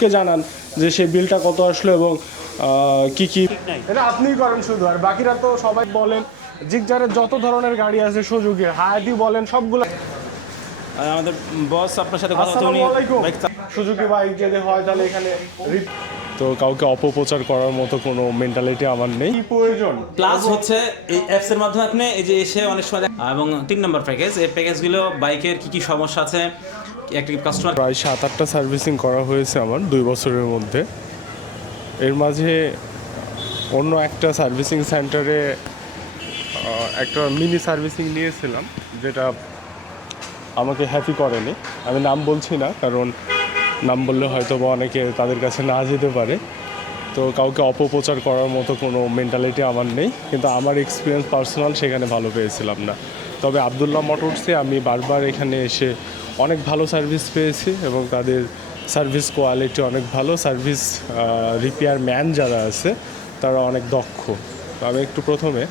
কে জানান যে সেই বিলটা কত আসলো এবং কি কি এটা আপনিই করেন শুধু আর বাকিরা তো সবাই বলেন জিগজারের যত ধরনের গাড়ি আছে সুযোগী হায়াতি বলেন সবগুলো আমাদের বস আপনার সাথে কথা উনি সুজুকি বাইক যদি হয় তাহলে এখানে তো কাউকে অপপ্রচার করার মতো কোনো মেন্টালিটি আমার নেই। কি প্রয়োজন? প্লাস হচ্ছে এই অ্যাপস এর মাধ্যমে আপনি এই যে এসে অনেক সময় এবং তিন নম্বর প্যাকেজ এই প্যাকেজগুলো বাইকের কি কি সমস্যা আছে একটা কাস্টমার প্রায় সাত, আটটা সার্ভিসিং করা হয়েছে আমার দুই বছরের মধ্যে। এর মাঝে অন্য একটা সার্ভিসিং সেন্টারে একটা মিনি সার্ভিসিং নিয়েছিলাম, যেটা আমাকে হ্যাপি করেনি। আমি নাম বলছি না, কারণ নাম বললে হয়তো বা অনেকে তাদের কাছে না যেতে পারে। তো কাউকে অপপ্রচার করার মতো কোনো মেন্টালিটি আমার নেই, কিন্তু আমার এক্সপিরিয়েন্স পার্সোনাল সেখানে ভালো পেয়েছিলাম না। তবে আবদুল্লাহ মোটরসে আমি বারবার এখানে এসে অনেক ভালো সার্ভিস পেয়েছি এবং তাদের সার্ভিস কোয়ালিটি অনেক ভালো। সার্ভিস রিপেয়ার ম্যান যারা আছে তারা অনেক দক্ষ। তো আমি একটু প্রথমে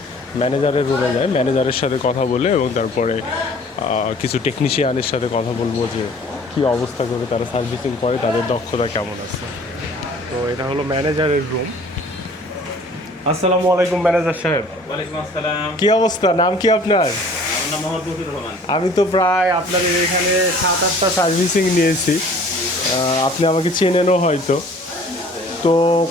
ম্যানেজারের রুমে যাই। ম্যানেজারের সাথে কথা বলে এবং তারপরে কিছু টেকনিশিয়ানের সাথে কথা বলব যে কী অবস্থা করে তারা সার্ভিসিং করে তাদের দক্ষতা কেমন আছে। তো এটা হলো ম্যানেজারের রুম আসসালামু আলাইকুম ম্যানেজার সাহেব। ওয়ালাইকুম আসসালাম। কি অবস্থা? নাম কি আপনার? আমি তো প্রায় আপনাদের এখানে সাত, আটটা সার্ভিসিং নিয়েছি। আপনি আমাকে চেনেনও হয়তো। তো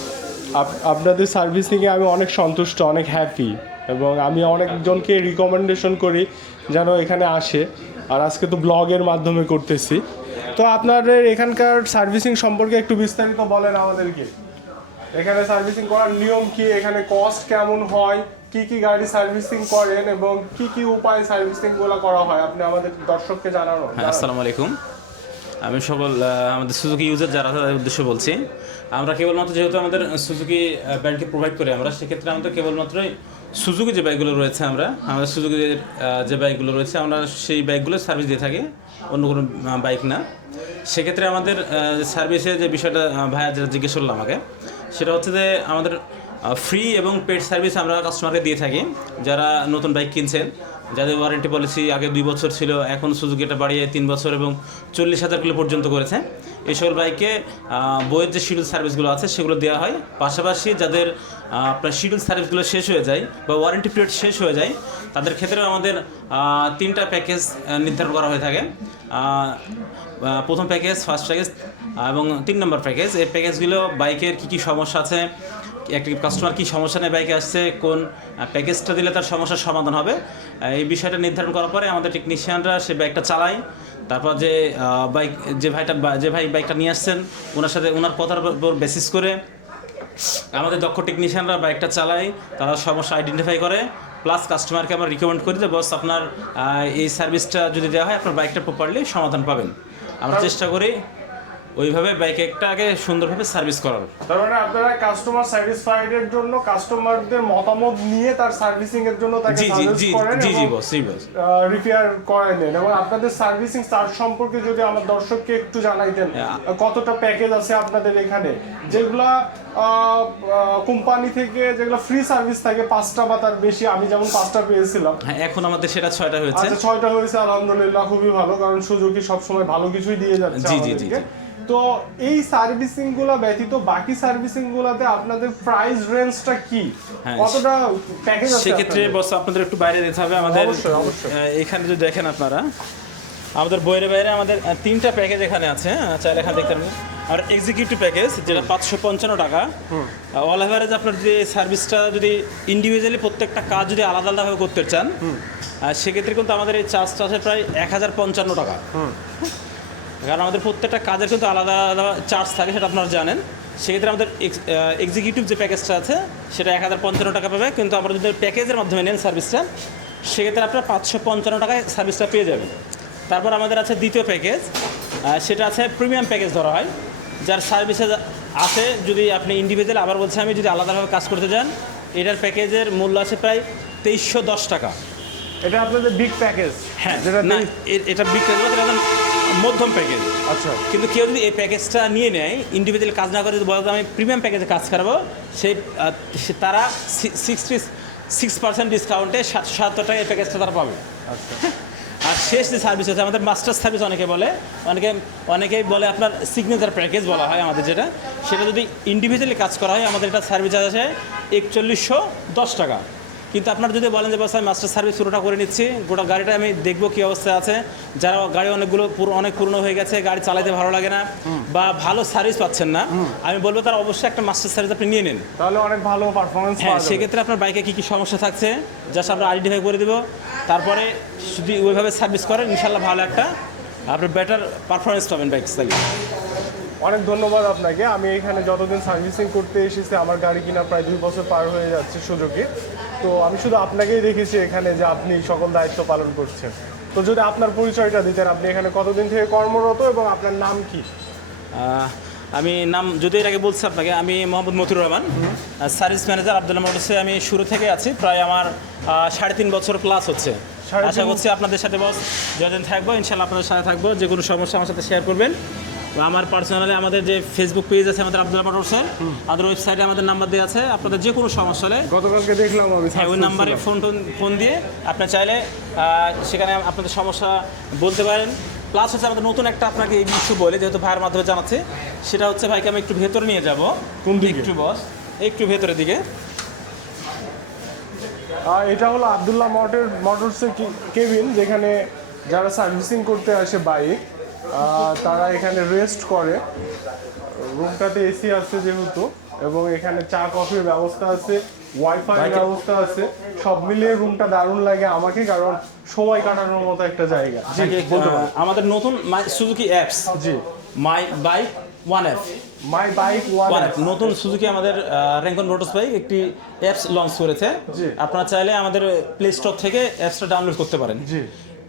আপ- আপনাদের সার্ভিসিংয়ে আমি অনেক সন্তুষ্ট, অনেক হ্যাপি এবং আমি অনেকজনকে রিকমেন্ডেশন করি যেন এখানে আসে। আর আজকে তো ব্লগের মাধ্যমে করতেছি। তো আপনাদের এখানকার সার্ভিসিং সম্পর্কে একটু বিস্তারিত বলেন আমাদেরকে। এখানে সার্ভিসিং করার নিয়ম কি? এখানে কস্ট কেমন হয়? কি কি গাড়ি সার্ভিসিং করেন এবং কি কি উপায়ে সার্ভিসিংগুলো করা হয়? আপনি আমাদের দর্শককে জানানো হ্যাঁ আসসালামু আলাইকুম। আমি সকল আমাদের সুজুকি ইউজার যারা, তাদের উদ্দেশ্যে বলছি, আমরা কেবলমাত্র যেহেতু আমাদের সুজুকি ব্যান্ডকে প্রোভাইড করি আমরা, সেক্ষেত্রে আমাদের কেবলমাত্রই সুজুকি যে বাইকগুলো রয়েছে আমরা, আমাদের সুজুকি যে বাইকগুলো রয়েছে, আমরা সেই বাইকগুলো সার্ভিস দিয়ে থাকি, অন্য কোনো বাইক না। সেক্ষেত্রে আমাদের সার্ভিসে যে বিষয়টা ভাইয়া যেটা জিজ্ঞেস করল আমাকে সেটা হচ্ছে যে আমাদের ফ্রি এবং পেড সার্ভিস আমরা কাস্টমারকে দিয়ে থাকি, যারা নতুন বাইক কিনছেন। যাদের ওয়ারেন্টি পলিসি আগে দুই বছর ছিল, এখন সুযোগ এটা বাড়িয়ে তিন বছর এবং চল্লিশ হাজার কিলো পর্যন্ত করেছে। এই সকল বাইকে বইয়ের যে শিডিউল সার্ভিসগুলো আছে, সেগুলো দেওয়া হয়। পাশাপাশি যাদের আপনার শিডিউল সার্ভিসগুলো শেষ হয়ে যায় বা ওয়ারেন্টি পিরিয়ড শেষ হয়ে যায়, তাদের ক্ষেত্রে আমাদের তিনটা প্যাকেজ নির্ধারণ করা হয়ে থাকে। প্রথম প্যাকেজ ফার্স্ট প্যাকেজ এবং তিন নম্বর প্যাকেজ এই প্যাকেজগুলো বাইকের কী কী সমস্যা আছে একটি কাস্টমার কী সমস্যা নিয়ে বাইকে আসছে কোন প্যাকেজটা দিলে তার সমস্যার সমাধান হবে? এই বিষয়টা নির্ধারণ করার পরে আমাদের টেকনিশিয়ানরা সে বাইকটা চালায়। তারপর যে বাইক যে ভাইটা যে ভাই বাইকটা নিয়ে আসছেন ওনার সাথে ওনার কথার উপর বেসিস করে আমাদের দক্ষ টেকনিশিয়ানরা বাইকটা চালায় তারা সমস্যা আইডেন্টিফাই করে। প্লাস কাস্টমারকে আমরা রিকমেন্ড করি যে বস আপনার এই সার্ভিসটা যদি দেওয়া হয় আপনার বাইকটা প্রপারলি সমাধান পাবেন। আমরা চেষ্টা করি ওইভাবে বাইকটাকে সুন্দরভাবে সার্ভিস করার তার মানে আপনারা কাস্টমার স্যাটিসফাইড এর জন্য কাস্টমারদের মতামত নিয়ে তার সার্ভিসিং এর জন্য তাকে জি জি জি জি জি বস জি বস রিপেয়ার করাই নেন এবং আপনাদের সার্ভিসিং চার্জ সম্পর্কে যদি আমার দর্শককে একটু জানাইতেন। কতটা প্যাকেজ আছে আপনাদের এখানে? যেগুলা কোম্পানি থেকে যেগুলো ফ্রি সার্ভিস থাকে পাঁচটা বা তার বেশি আমি যেমন পাঁচটা পেয়েছিলাম। হ্যাঁ এখন আমাদের সেটা ছয়টা হয়েছে। আচ্ছা ছয়টা হয়েছে আলহামদুলিল্লাহ খুবই ভালো কারণ সুযোগী সবসময় ভালো কিছুই দিয়ে যাচ্ছে জি, জি, জি। তো এই সার্ভিসিংগুলো ব্যতীত বাকি সার্ভিসিং গুলাতে আপনাদের প্রাইস রেঞ্জটা কি? হ্যাঁ, কতটা প্যাকেজ আছে সেক্ষেত্রে? বস আপনাদের একটু বাইরে যেতে হবে। আমাদের। এখানে যদি দেখেন আপনারা আমাদের বইয়ের বাইরে আমাদের তিনটা প্যাকেজ এখানে আছে। হ্যাঁ, চাইলে এখানে দেখতে পারেন আর এক্সিকিউটিভ প্যাকেজ যেটা পাঁচশো পঞ্চান্ন টাকা। অল এভারেজ আপনার যে সার্ভিসটা যদি ইন্ডিভিজুয়ালি প্রত্যেকটা কাজ যদি আলাদা আলাদাভাবে করতে চান সেক্ষেত্রে কিন্তু আমাদের এই চার্জটা আছে প্রায় এক হাজার পঞ্চান্ন টাকা। কারণ আমাদের প্রত্যেকটা কাজের কিন্তু আলাদা আলাদা চার্জ থাকে সেটা আপনারা জানেন। সেক্ষেত্রে আমাদের এক্সিকিউটিভ যে প্যাকেজটা আছে সেটা এক হাজার পঞ্চান্ন টাকা পাবে কিন্তু আমরা যদি প্যাকেজের মাধ্যমে নেন সার্ভিসটা সেক্ষেত্রে আপনারা পাঁচশো পঞ্চান্ন টাকায় সার্ভিসটা পেয়ে যাবেন। তারপর আমাদের আছে দ্বিতীয় প্যাকেজ সেটা আছে প্রিমিয়াম প্যাকেজ ধরা হয় যার সার্ভিসে আছে যদি আপনি ইন্ডিভিজুয়াল আবার বলছে আমি যদি আলাদাভাবে কাজ করতে যান এটার প্যাকেজের মূল্য আছে প্রায় তেইশশো দশ টাকা। এটা আপনাদের বিগ প্যাকেজ হ্যাঁ না এটা এটা একদম মধ্যম প্যাকেজ আচ্ছা। কিন্তু কেউ যদি এই প্যাকেজটা নিয়ে নেয় ইন্ডিভিজুয়াল কাজ না করে যদি বলে আমি প্রিমিয়াম প্যাকেজে কাজ করাবো সেই তারা সিক্সটি সিক্স পার্সেন্ট ডিসকাউন্টে সাতশো সাতাত্তর টাকা এই প্যাকেজটা তারা পাবে। আচ্ছা। আর শেষ যে সার্ভিস আছে আমাদের মাস্টার সার্ভিস অনেকে বলে অনেকে অনেকেই বলে আপনার সিগনেচার প্যাকেজ বলা হয় আমাদের যেটা। সেটা যদি ইন্ডিভিজুয়ালি কাজ করা হয় আমাদের এটা সার্ভিস আছে একচল্লিশশো দশ টাকা। কিন্তু আপনার যদি বলেন যে বাস আমি মাস্টার সার্ভিস পুরোটা করে নিচ্ছি গোটা গাড়িটা আমি দেখব কী অবস্থায় আছে। যারা গাড়ি অনেকগুলো পুরো অনেক পুরনো হয়ে গেছে গাড়ি চালাতে ভালো লাগে না বা ভালো সার্ভিস পাচ্ছেন না আমি বলব তার অবশ্যই একটা মাস্টার সার্ভিস আপনি নিয়ে নিন। তাহলে অনেক ভালো পারফরমেন্স হ্যাঁ সেক্ষেত্রে আপনার বাইকে কী কী সমস্যা থাকছে জাস্ট আমরা আইডেন্টিফাই করে দেবো। তারপরে যদি ওইভাবে সার্ভিস করেন ইনশাল্লাহ ভালো একটা আপনি বেটার পারফরমেন্স পাবেন বাইক থেকে অনেক ধন্যবাদ আপনাকে। আমি এখানে যতদিন সার্ভিসিং করতে এসেছি আমার গাড়ি কিনা প্রায় দুই বছর পার হয়ে যাচ্ছে সুযোগে। তো আমি শুধু আপনাকেই দেখেছি এখানে যে আপনি সকল দায়িত্ব পালন করছেন। তো যদি আপনার পরিচয়টা দিতেন আপনি এখানে কতদিন থেকে কর্মরত এবং আপনার নাম কি? আমি নাম যদি এর আগে বলছি আপনাকে আমি মোহাম্মদ মতিউর রহমান। সার্ভিস ম্যানেজার আব্দুল্লাহ মোটরসে আমি শুরু থেকে আছি প্রায় আমার সাড়ে তিন বছর প্লাস হচ্ছে। আশা করছি আপনাদের সাথে বস যতদিন থাকব ইনশাল্লাহ আপনাদের সাথে থাকব যে কোনো সমস্যা আমার সাথে শেয়ার করবেন। বা আমার পার্সোনালি আমাদের যে ফেসবুক পেজ আছে আমাদের আব্দুল্লাহ মোটরসের আমাদের ওয়েবসাইটে আমাদের নাম্বার দেওয়া আছে। আপনাদের যে কোনো সমস্যা হলে গতকালকে দেখলাম আমি হ্যাঁ ওই নাম্বারে ফোন টোন ফোন দিয়ে আপনি চাইলে সেখানে আপনাদের সমস্যা বলতে পারেন। প্লাস হচ্ছে আমাদের নতুন একটা আপনাকে এই বিষয় বলে যেহেতু ভাইয়ের মাধ্যমে জানাচ্ছে সেটা হচ্ছে ভাইকে আমি একটু ভেতরে নিয়ে যাব। কোন দিকে? একটু বস একটু ভেতরের দিকে। এটা হলো আবদুল্লাহ মোটর মোটরসের কেবিন যেখানে যারা সার্ভিসিং করতে আসে বাইক তারা এখানে রেস্ট করে। রুমটাতে এসি আছে যেহেতু এবং এখানে চা কফির ব্যবস্থা আছে ওয়াইফাই ব্যবস্থা আছে। সব মিলিয়ে রুমটা দারুণ লাগে আমাকে কারণ সময় কাটানোর মতো একটা জায়গা। জি বলতে পারেন। আমাদের নতুন Suzuki apps G. My bike one app my bike one app নতুন সুজুকি আমাদের র্যাঙ্কন মোটরস বাইক একটি অ্যাপস লঞ্চ করেছে। আপনারা চাইলে আমাদের প্লে স্টোর থেকে অ্যাপসটা ডাউনলোড করতে পারেন। জি।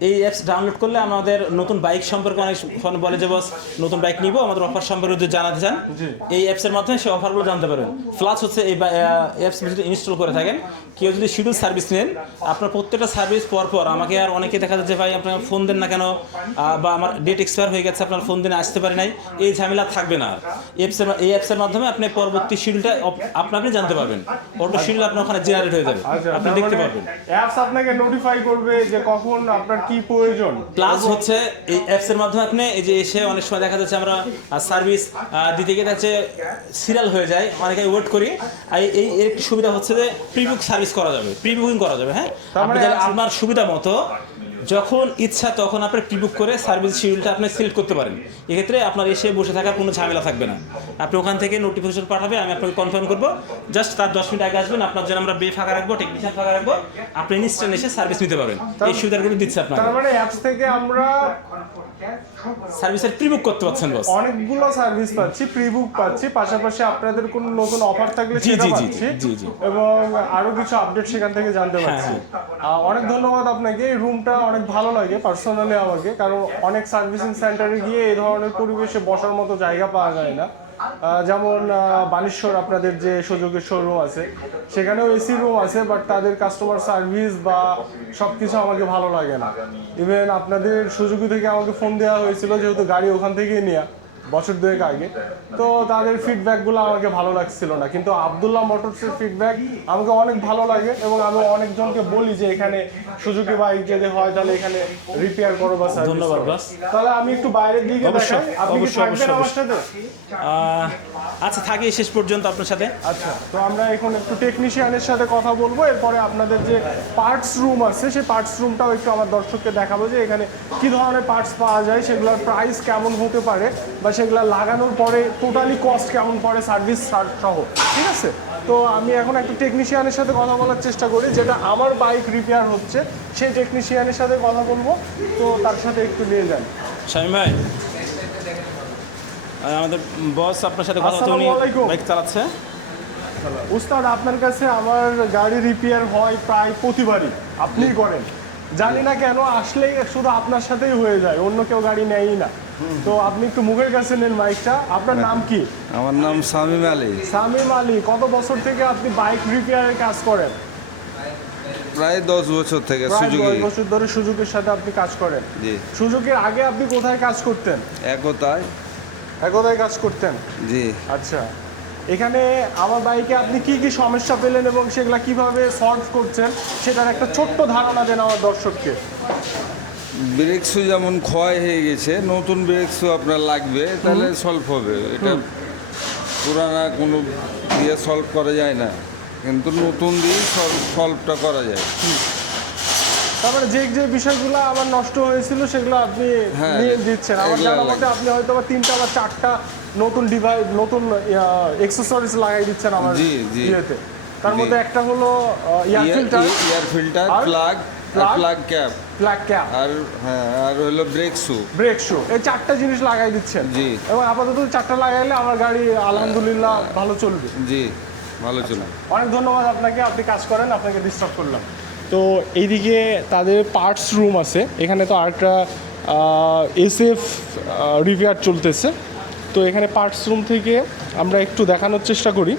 এই অ্যাপস ডাউনলোড করলে আমাদের নতুন বাইক সম্পর্কে অনেক ফোন বলে যে বস নতুন বাইক নিব আমাদের অফার সম্পর্কে যদি জানাতে চান এই অ্যাপসের মাধ্যমে সেই অফারগুলো জানতে পারবেন। প্লাস হচ্ছে এই অ্যাপস যদি ইনস্টল করে থাকেন কেউ যদি শিডিউল সার্ভিস নেন আপনার প্রত্যেকটা সার্ভিস পর পর আমাকে আর অনেকে দেখা যাচ্ছে ভাই আপনার ফোন দেন না কেন? বা আমার ডেট এক্সপায়ার হয়ে গেছে আপনার ফোন দিনে আসতে পারে নাই এই ঝামেলা থাকবে না। অ্যাপসের এই অ্যাপসের মাধ্যমে আপনি পরবর্তী শিডিউলটা আপনি জানতে পারবেন। অটো শিডিউল আপনার ওখানে জেনারেট হয়ে যাবে। আচ্ছা আপনি দেখতে পারবেন। অ্যাপস আপনাকে নোটিফাই করবে যে কখন আপনার কি প্রয়োজন? প্লাস হচ্ছে এই অ্যাপস এর মাধ্যমে আপনি এই যে এসে অনেক সময় দেখা যাচ্ছে আমরা সার্ভিস দিতে গিয়ে যাচ্ছে সিরিয়াল হয়ে যায় অনেকে ওয়েট করি। আর এই এর একটি সুবিধা হচ্ছে যে প্রিবুক সার্ভিস করা যাবে প্রি বুকিং করা যাবে হ্যাঁ? মানে আপনার সুবিধা মতো যখন ইচ্ছা তখন আপনি প্রিবুক করে সার্ভিস শিডিউলটা আপনি সিলেক্ট করতে পারেন। এক্ষেত্রে আপনার এসে বসে থাকার কোনো ঝামেলা থাকবে না। আপনি ওখান থেকে নোটিফিকেশন পাঠাবে আমি আপনাকে কনফার্ম করব। জাস্ট তার দশ মিনিট আগে আসবেন আপনার জন্য আমরা বে ফাঁকা রাখব টেকনিশিয়ান ফাঁকা রাখব। আপনি নিশ্চয় এসে সার্ভিস নিতে পারবেন। এই সুবিধাগুলো দিচ্ছে আপনার তার মানে অ্যাপস থেকে আমরা সার্ভিসের প্রিবুক করতে পারছেন বস অনেকগুলো সার্ভিস পাচ্ছি প্রি বুক পাচ্ছি পাশাপাশি আপনাদের কোনো নতুন অফার থাকলে জি, জি, জি, জি, জি। এবং আরও কিছু আপডেট সেখান থেকে জানতে পারছি। অনেক ধন্যবাদ আপনাকে এই রুমটা অনেক ভালো লাগে পার্সোনালি আমাকে কারণ অনেক সার্ভিসিং সেন্টারে গিয়ে এই ধরনের পরিবেশে বসার মতো জায়গা পাওয়া যায় না। যেমন বানেশ্বর আপনাদের যে সুযোগের শোরুম আছে, সেখানেও এসি রুম আছে বাট তাদের কাস্টমার সার্ভিস বা সব কিছু আমাকে ভালো লাগে না। ইভেন আপনাদের সুযোগ থেকে আমাকে ফোন দেওয়া হয়েছিল, যেহেতু গাড়ি ওখান থেকেই নেওয়া বছর দুয়েক আগে। তো তাদের ফিডব্যাকগুলো আমাকে ভালো লাগছিল না। কিন্তু আবদুল্লাহ মোটরসের ফিডব্যাক আমাকে অনেক ভালো লাগে এবং আমি অনেকজনকে বলি যে এখানে সুজুকি বাইক যদি হয় তাহলে এখানে রিপেয়ার করো বা ধন্যবাদ, বাস। তাহলে আমি একটু বাইরের দিকে অবশ্যই, দেখাই আপনি কি অবশ্যই, অবশ্যই, আচ্ছা থাকি শেষ পর্যন্ত আপনার সাথে। আচ্ছা তো আমরা এখন একটু টেকনিশিয়ানের সাথে কথা বলব। এরপরে আপনাদের যে পার্টস রুম আছে সেই পার্টস রুমটাও একটু আমার দর্শককে দেখাবো যে এখানে কি ধরনের পার্টস পাওয়া যায় সেগুলোর প্রাইস কেমন হতে পারে বা সেগুলো লাগানোর পরে টোটালি কস্ট কেমন পড়ে সার্ভিস সহ ঠিক আছে? তো আমি এখন একটা টেকনিশিয়ানের সাথে কথা বলার চেষ্টা করি যেটা আমার বাইক রিপেয়ার হচ্ছে সেই টেকনিশিয়ানের সাথে কথা বলব তো তার সাথে একটু নিয়ে যান। শামীম ভাই আমাদের বস আপনার সাথে কথা উনি বাইক চালাচ্ছে। উস্তাদ আপনার কাছে আমার গাড়ি রিপেয়ার হয় প্রায় প্রতিবারই আপনিই করেন। জানি না কেন আসলেই শুধু আপনার সাথেই হয়ে যায় অন্য কেউ গাড়ি নেয়ই না। তো আপনি একটু মুখের কাছে নেন মাইকটা আপনার নাম কি? আমার নাম সামিম আলী। সামিম আলী কত বছর থেকে আপনি বাইক রিপেয়ারের কাজ করেন? প্রায় দশ বছর থেকে সুযোগী দশ বছর ধরে সুযোগের সাথে আপনি কাজ করেন। জি। সুযোগের আগে আপনি কোথায় কাজ করতেন? একতায়। একতায় কাজ করতেন? জি। আচ্ছা। এখানে আমার বাইকে আপনি কি কি সমস্যা পেলেন এবং সেগুলা কীভাবে সলভ করছেন সেটার একটা ছোট্ট ধারণা দেন আমার দর্শককে। ব্রেক শু যেমন ক্ষয় হয়ে গেছে নতুন ব্রেক শু আপনার লাগবে তাহলে সলভ হবে। এটা পুরানা কোনো দিয়ে সলভ করা যায় না কিন্তু নতুন দিয়ে সলভ সলভটা করা যায়। তারপরে যে যে বিষয়গুলো আমার নষ্ট হয়েছিল সেগুলো আপনি হ্যাঁ, নিয়ে দিচ্ছেন। আমার মতে আপনি হয়তো বা তিনটা বা চারটা নতুন ডিভাইস নতুন এক্সেসরিজ লাগাই দিচ্ছেন আমার জি, জি। ইয়েতে। তার মধ্যে একটা হলো air filter air filter plug? Plug cap black cap আর হ্যাঁ আর হলো ব্রেক শু ব্রেক শু এই চারটা জিনিস লাগাই দিচ্ছেন? জি। এবং আপাতত চারটা লাগাইলে আমার গাড়ি আলহামদুলিল্লাহ ভালো চলবে। জি ভালো চলবে। অনেক ধন্যবাদ আপনাকে আপনি কাজ করেন আপনাকে ডিস্টার্ব করলাম। তো এইদিকে তাদের পার্টস রুম আছে। এখানে তো আরেকটা এসএফ রিপেয়ার চলতেছে। তো এখানে পার্টস রুম থেকে আমরা একটু দেখানোর চেষ্টা করি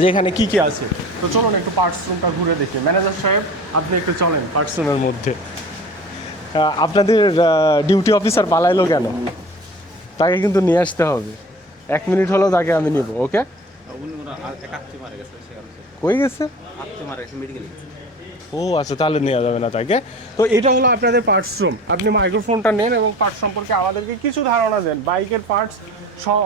যে এখানে কি কি আছে। তো চলুন একটু পার্টস রুমটা ঘুরে দেখি। ম্যানেজার সাহেব আপনি একটু চলেন। পার্টস রুমের মধ্যে। আপনাদের ডিউটি অফিসার পালাইলো কেন? তাকে কিন্তু নিয়ে আসতে হবে। এক মিনিট হলেও তাকে আমি নিব ওকে কই গেছে। ও আচ্ছা তাহলে নেওয়া যাবে না তাকে। তো এটা হলো আপনাদের পার্টস রুম আপনি মাইক্রোফোনটা নেন এবং পার্টস সম্পর্কে আমাদেরকে কিছু ধারণা দেন। বাইকের পার্টস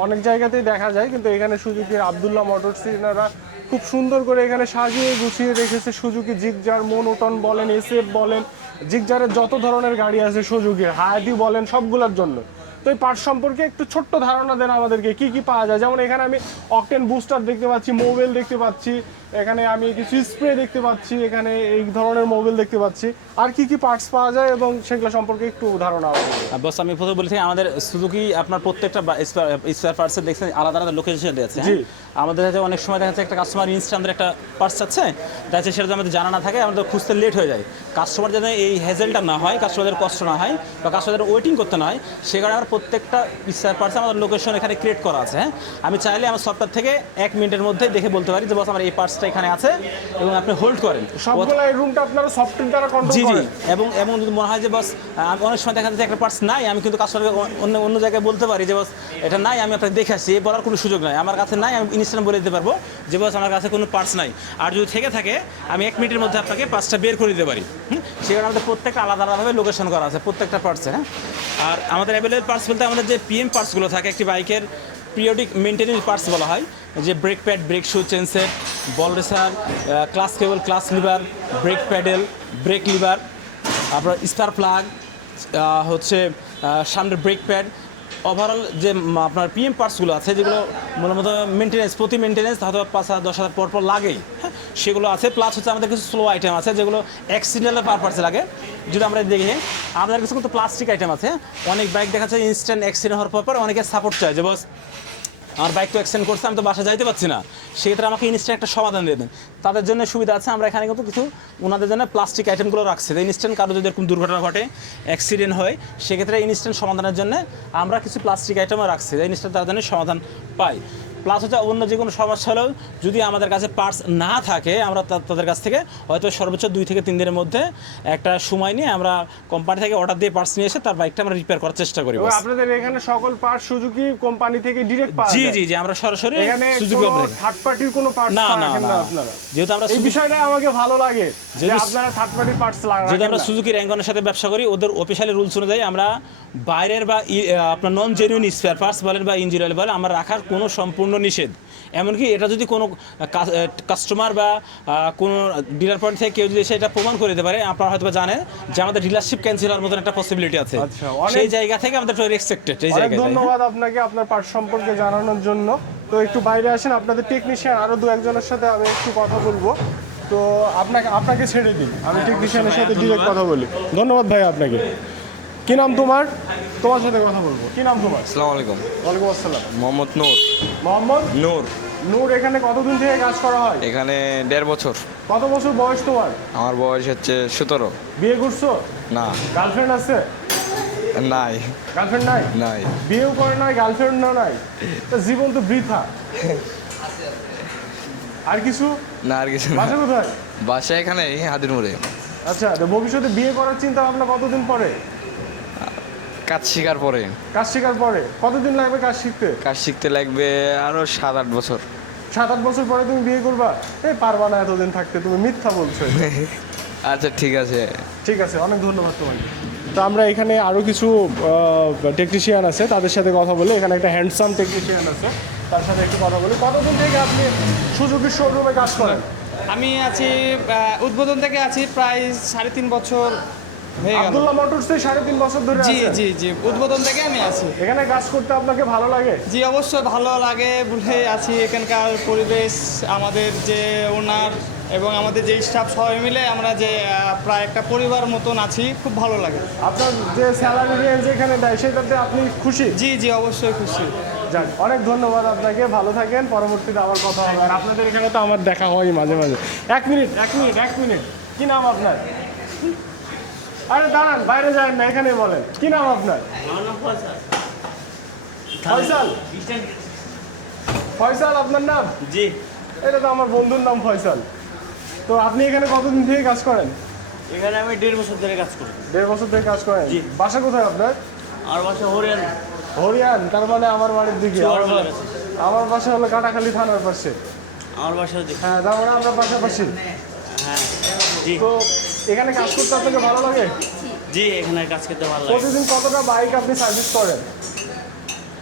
অনেক জায়গাতেই দেখা যায়, কিন্তু এখানে সুজুকির আবদুল্লাহ মোটরস এনারা খুব সুন্দর করে এখানে সাজিয়ে গুছিয়ে রেখেছে সুজুকি। জিগজার মোনোটন বলেন, এসএফ বলেন জিগজারের যত ধরনের গাড়ি আছে, সুজুকির, হায়াতি বলেন, সবগুলোর জন্য। তো এই পার্ট সম্পর্কে একটু ছোট্ট ধারণা দেন আমাদেরকে, কি কি পাওয়া যায়। যেমন এখানে আমি অকটেন বুস্টার দেখতে পাচ্ছি মোবাইল দেখতে পাচ্ছি এখানে আমি কিছু স্প্রে দেখতে পাচ্ছি এখানে এই ধরনের মোবাইল দেখতে পাচ্ছি আর কি কি পার্টস পাওয়া যায় এবং সেগুলো সম্পর্কে একটু ধারণা বস আমি প্রথমে বলেছি আমাদের সুজুকি আপনার প্রত্যেকটা স্পেয়ার পার্টসের দেখছেন আলাদা আলাদা লোকেশন আছে জি। হ্যাঁ? আমাদের কাছে অনেক সময় দেখা যাচ্ছে একটা কাস্টমার ইনস্ট্যান্ট একটা পার্টস আছে দেখা যাচ্ছে সেটা যদি আমাদের জানা না থাকে আমাদের খুঁজতে লেট হয়ে যায় কাস্টমার যাতে এই হেজেলটা না হয় কাস্টমারদের কষ্ট না হয় বা কাস্টমারদের ওয়েটিং করতে না হয় সে কারণে আমার প্রত্যেকটা স্পেয়ার পার্টস আমাদের লোকেশন এখানে ক্রিয়েট করা আছে হ্যাঁ আমি চাইলে আমার সফটওয়্যার থেকে এক মিনিটের মধ্যে দেখে বলতে পারি যে বস আমার এই পার্টসটা এখানে আছে এবং আপনি হোল্ড করেন। সবগুলো এই রুমটা আপনারা সফটওয়্যার দ্বারা কন্ট্রোল জি জি। এবং এবং যদি মনে হয় যে বস আমি অনেক সময় দেখা যাচ্ছে একটা পার্টস নাই আমি কিন্তু কাস্টমারকে অন্য অন্য জায়গায় বলতে পারি যে বস এটা নাই আমি আপনাকে দেখে আসছি। এ বলার কোনো সুযোগ নাই। আমার কাছে নাই আমি ইনস্ট্যান্ট বলে দিতে পারব যে বস আমার কাছে কোনো পার্টস নাই। আর যদি থেকে থাকে আমি এক মিনিটের মধ্যে আপনাকে পার্টসটা বের করে দিতে পারি। হুম? সেখানে আমাদের প্রত্যেকটা আলাদা আলাদাভাবে লোকেশন করা আছে প্রত্যেকটা পার্টসে হ্যাঁ? আর আমাদের অ্যাভেলেবল পার্টস বলতে আমাদের যে পিএম পার্টসগুলো থাকে একটি বাইকের পিরিয়ডিক মেনটেনেন্স পার্টস বলা হয় যে brake pad brake shoe chain set ball racer clutch cable, clutch lever, brake pedal, brake lever আপনার স্টার প্লাগ হচ্ছে সামনের ব্রেক প্যাড। ওভারঅল যে আপনার পিএম পার্টসগুলো আছে, যেগুলো মূলত মেনটেনেন্স প্রতি মেনটেনেন্স হয়তো পাঁচ হাজার, দশ হাজার পর পর লাগেই। হ্যাঁ সেগুলো আছে প্লাস হচ্ছে আমাদের কিছু স্লো আইটেম আছে, যেগুলো অ্যাক্সিডেন্টাল পারপাসে লাগে। যদি আমরা দেখি আমাদের কিছু কিন্তু প্লাস্টিক আইটেম আছে অনেক বাইক দেখা যাচ্ছে ইনস্ট্যান্ট অ্যাক্সিডেন্ট হওয়ার পর পর অনেকে সাপোর্ট চায় যে, বস আমার বাইক তো এক্সটেন্ড করছে, আমি তো বাসা যাইতে পারছি না। সেক্ষেত্রে আমাকে ইনস্ট্যান্ট একটা সমাধান দিয়ে দেন। তাদের জন্য সুবিধা আছে, আমরা এখানে কিন্তু কিছু, ওনাদের জন্য প্লাস্টিক আইটেমগুলো রাখছি। ইনস্ট্যান্ট কারও যদি এরকম দুর্ঘটনা ঘটে অ্যাক্সিডেন্ট হয়, সেক্ষেত্রে ইনস্ট্যান্ট সমাধানের জন্য আমরা কিছু প্লাস্টিক আইটেমও রাখছি। যে ইনস্ট্যান্ট তাদের জন্য সমাধান পাই। প্লাস হচ্ছে অন্য যে কোনো সমস্যা হলেও যদি আমাদের কাছে পার্টস না থাকে আমরা তাদের কাছ থেকে হয়তো সর্বোচ্চ দুই থেকে তিন দিনের মধ্যে একটা সময় নিয়ে আমরা কোম্পানি থেকে অর্ডার দিয়ে পার্টস নিয়ে এসে তার বাইকটা আমরা রিপেয়ার করার চেষ্টা করি আপনাদের এখানে সকল পার্ট সুজুকি কোম্পানি থেকে ডিরেক্ট পাওয়া জি যায়? জি জি আমরা সরাসরি এখানে সুযোগ থার্ড পার্টির কোনো পার্টস না না আপনারা। যেহেতু আমরা এই বিষয়টা আমাকে ভালো লাগে যে আপনারা থার্ড পার্টির পার্টস যদি লাগান আমরা সুজুকি র্যাঙ্গনের সাথে ব্যবসা করি ওদের অফিসিয়ালি রুলস অনুযায়ী আমরা বাইরের বা আপনার নন জেনুইন স্পেয়ার পার্টস বলেন বা ইঞ্জিন অয়েল বলেন আমরা রাখার কোনো সম্পূর্ণ নিষেধ। এমনকি এটা যদি কোনো কাস্টমার বা কোনো ডিলার পয়েন্ট থেকে কেউ যদি সেটা প্রমাণ করে দিতে পারে আপনারা হয়তো জানেন যে আমাদের ডিলারশিপ ক্যান্সেল হওয়ার মতন একটা পসিবিলিটি আছে। আচ্ছা, অনেক- সেই জায়গা থেকে আমাদের রেসপেক্টেড এই জায়গায় ধন্যবাদ আপনাকে আপনার পার্ট সম্পর্কে জানানোর জন্য। তো একটু বাইরে আসেন আপনাদের টেকনিশিয়ান আরও দু একজনের সাথে আমি একটু কথা বলব। তো আপনাকে আপনাকে ছেড়ে দিন আমি টেকনিশিয়ানের সাথে ডিরেক্ট কথা বলি। ধন্যবাদ ভাই আপনাকে। কি নাম তোমার? তোমার সাথে কথা বলব। কি নাম তোমার? আসসালামু আলাইকুম। ওয়ালাইকুম আসসালাম। মোহাম্মদ নূর। মোহাম্মদ? নূর। নূর এখানে কতদিন থেকে কাজ করা হয়? এখানে দেড় বছর। কত বছর বয়স তোমার? আমার বয়স হচ্ছে সতেরো। বিয়ে করছ? না। গার্লফ্রেন্ড আছে? নাই। গার্লফ্রেন্ড নাই? নাই। বিয়েও করে নাই গার্লফ্রেন্ড না নাই? তা জীবন তো বৃথা। আর কিছু? না আর কিছু বাসা কোথায়? বাসা এখানে হাদির মোড়ে আচ্ছা তো ভবিষ্যতে বিয়ে করার চিন্তা ভাবনা কতদিন পরে? কাজ শেখার পরে। কাজ শেখার পরে? কতদিন লাগবে কাজ শিখতে? কাজ শিখতে লাগবে আরও সাত আট বছর। সাত আট বছর পরে তুমি বিয়ে করবা? এই পারবা না এতদিন থাকতে তুমি মিথ্যা বলছো। আচ্ছা ঠিক আছে। ঠিক আছে অনেক ধন্যবাদ তোমাকে। তো আমরা এখানে আরও কিছু টেকনিশিয়ান আছে তাদের সাথে কথা বলি। এখানে একটা হ্যান্ডসাম টেকনিশিয়ান আছে তার সাথে একটু কথা বলি। কতদিন থেকে আপনি সুযোগের শোরুমে কাজ করেন? আমি আছি উদ্বোধন থেকে আছি প্রায় সাড়ে তিন বছর আব্দুল্লাহ মোটরসে সাড়ে তিন বছর ধরে জি জি জি উদ্বোধন থেকে আমি আছি। এখানে কাজ করতে আপনাকে ভালো লাগে? জি অবশ্যই ভালো লাগে বলে আছি। এখানকার পরিবেশ আমাদের যে ওনার এবং আমাদের যে স্টাফ সবাই মিলে আমরা যে প্রায় একটা পরিবার মতন আছি খুব ভালো লাগে। আপনার যে স্যালারি রেঞ্জ এখানে দেয় সেটাতে আপনি খুশি? জি জি অবশ্যই খুশি। যাক অনেক ধন্যবাদ আপনাকে। ভালো থাকেন পরবর্তীতে আবার কথা হবে। আর আপনাদের এখানে তো আমার দেখা হয় মাঝে মাঝে। এক মিনিট এক মিনিট এক মিনিট। কি নাম আপনার? আরে দাঁড়ান বাইরে যান না এখানেই বলেন। কি নাম আপনার? ফয়সাল। ফয়সাল? আপনার নাম? জি। এটা তো আমার বন্ধুর নাম ফয়সাল। তো আপনি এখানে কতদিন থেকে কাজ করেন? এখানে আমি দেড় বছর ধরে কাজ করি। দেড় বছর থেকে কাজ করেন? জি। বাসা কোথায় আপনার? আর বাসা হরিয়ান। হরিয়ান তার মানে আমার বাড়ির দিকে। আমার বাসা হলো কাটাখালী থানার পাশে। আমার বাসা হ্যাঁ তার মানে আমরা পাশাপাশি। হ্যাঁ তো এখানে কাজ করতে আপনাকে ভালো লাগে? জি এখানে কাজ করতে ভালো লাগে। প্রতিদিন কতটা বাইক আপনি সার্ভিস করেন?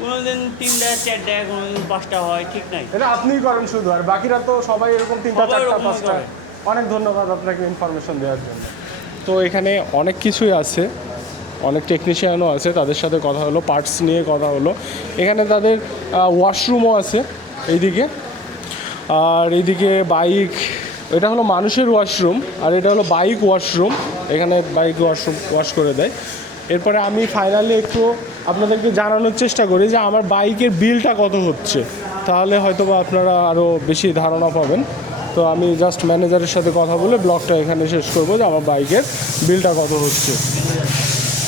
কোনোদিন তিনটা চারটা কোনোদিন পাঁচটা হয় ঠিক নাই। এটা আপনিই করেন শুধু আর বাকিরা তো সবাই এরকম তিনটা চারটা পাঁচটা। অনেক ধন্যবাদ আপনাকে ইনফরমেশন দেওয়ার জন্য। তো এখানে অনেক কিছুই আছে। অনেক টেকনিশিয়ানও আছে তাদের সাথে কথা হলো পার্টস নিয়ে কথা হলো। এখানে তাদের ওয়াশরুমও আছে এইদিকে। আর এইদিকে বাইক এটা হলো মানুষের ওয়াশরুম আর এটা হলো বাইক ওয়াশরুম। এখানে বাইক ওয়াশরুম, ওয়াশ করে দেয়। এরপরে আমি ফাইনালি একটু আপনাদেরকে জানানোর চেষ্টা করি যে আমার বাইকের বিলটা কত হচ্ছে। তাহলে হয়তো বা আপনারা আরও বেশি ধারণা পাবেন। তো আমি জাস্ট ম্যানেজারের সাথে কথা বলে ব্লগটা এখানে শেষ করব যে আমার বাইকের বিলটা কত হচ্ছে।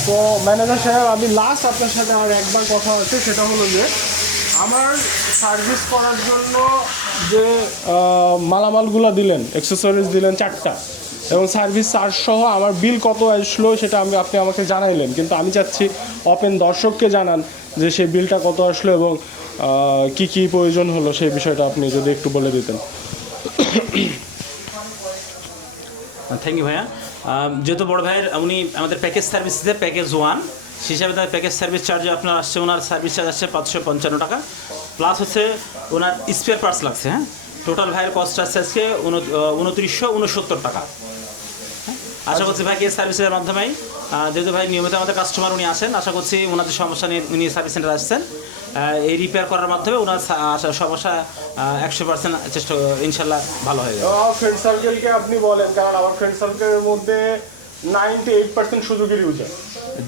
তো ম্যানেজার সাহেব, আমি লাস্ট আপনার সাথে আর একবার কথা আছে, সেটা হলো যে আমার সার্ভিস করার জন্য যে মালামালগুলো দিলেন অ্যাক্সেসরিজ দিলেন চারটা। এবং সার্ভিস চার্জ সহ আমার বিল কত আসলো সেটা আমি, আপনি আমাকে জানাইলেন। কিন্তু আমি চাচ্ছি ওপেন দর্শককে জানান যে সেই বিলটা কত আসলো এবং কি কি প্রয়োজন হলো সেই বিষয়টা আপনি যদি একটু বলে দিতেন। থ্যাংক ইউ ভাইয়া। যেহেতু বড় ভাইয়ের, উনি আমাদের প্যাকেজ সার্ভিস প্যাকেজ ওয়ান হিসাবে তার প্যাকেজ সার্ভিস চার্জ আপনার আসছে ওনার সার্ভিস চার্জ আসছে পাঁচশো পঞ্চান্ন টাকা। প্লাস হচ্ছে ওনার স্পেয়ার পার্টস লাগছে হ্যাঁ? টোটাল ভাইয়ের কস্ট আসছে আজকে উনত্রিশশো উনসত্তর টাকা। হ্যাঁ? আশা করছি ভাইকে সার্ভিসের মাধ্যমেই আহ, যেহেতু ভাই নিয়মিত আমাদের কাস্টমার উনি আসেন আশা করছি ওনাদের সমস্যা নিয়ে উনি সার্ভিস সেন্টার আসছেন। এই রিপেয়ার করার মাধ্যমে ওনার সমস্যা একশো পার্সেন্ট চেষ্টা ইনশাল্লাহ ভালো হয়ে যাবে। ফ্রেন্ড সার্কেলকে আপনি বলেন কারণ আমার ফ্রেন্ড সার্কেলের মধ্যে নাইনটি এইট পার্সেন্ট সুযোগের ইউজার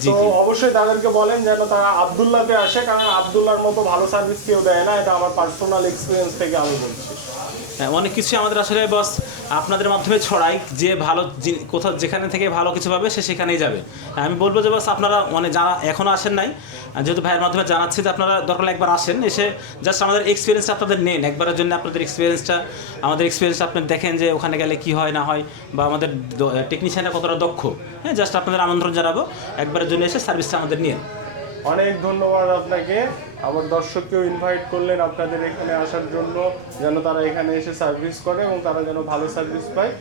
তো অবশ্যই তাদেরকে বলেন যেন তারা আবদুল্লাতে আসে কারণ আবদুল্লার মতো ভালো সার্ভিস কেউ দেয় না এটা আমার পার্সোনাল এক্সপিরিয়েন্স থেকে আমি বলছি। অনেক কিছু আমাদের আসলে বস আপনাদের মাধ্যমে ছড়াই যে ভালো কোথাও যেখানে থেকে ভালো কিছু পাবে সে সেখানেই যাবে। আমি বলব যে বস আপনারা মানে যারা এখনও আসেন নাই যেহেতু ভাইয়ের মাধ্যমে জানাচ্ছি যে আপনারা দরকার একবার আসেন, এসে জাস্ট আমাদের এক্সপিরিয়েন্সটা আপনাদের নেন, একবারের জন্য আপনাদের এক্সপিরিয়েন্সটা আমাদের এক্সপিরিয়েন্সটা আপনি দেখেন যে ওখানে গেলে কি হয়, না হয়, বা আমাদের টেকনিশিয়ানরা কতটা দক্ষ। হ্যাঁ জাস্ট আপনাদের আমন্ত্রণ জানাব, একবারের জন্য এসে সার্ভিসটা আমাদের নিয়ে অনেক ধন্যবাদ আপনাকে। আমার দর্শককেও ইনভাইট করলেন আপনাদের এখানে আসার জন্য যেন তারা এখানে এসে সার্ভিস করে এবং তারা যেন ভালো সার্ভিস পায়।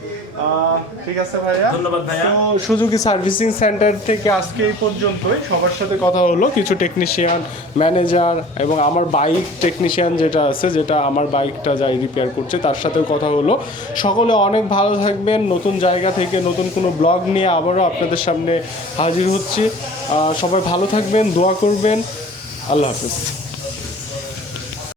ঠিক আছে ভাইয়া? ধন্যবাদ ভাইয়া। তো সুজুকি সার্ভিসিং সেন্টার থেকে আজকে এই পর্যন্তই? সবার সাথে কথা হলো কিছু টেকনিশিয়ান ম্যানেজার এবং আমার বাইক টেকনিশিয়ান যেটা আছে যেটা আমার বাইকটা যাই রিপেয়ার করছে তার সাথেও কথা হলো। সকলে অনেক ভালো থাকবেন নতুন জায়গা থেকে নতুন কোনো ব্লগ নিয়ে আবারও আপনাদের সামনে হাজির হচ্ছি। সবাই ভালো থাকবেন দোয়া করবেন। আল্লাহ হাফিজ।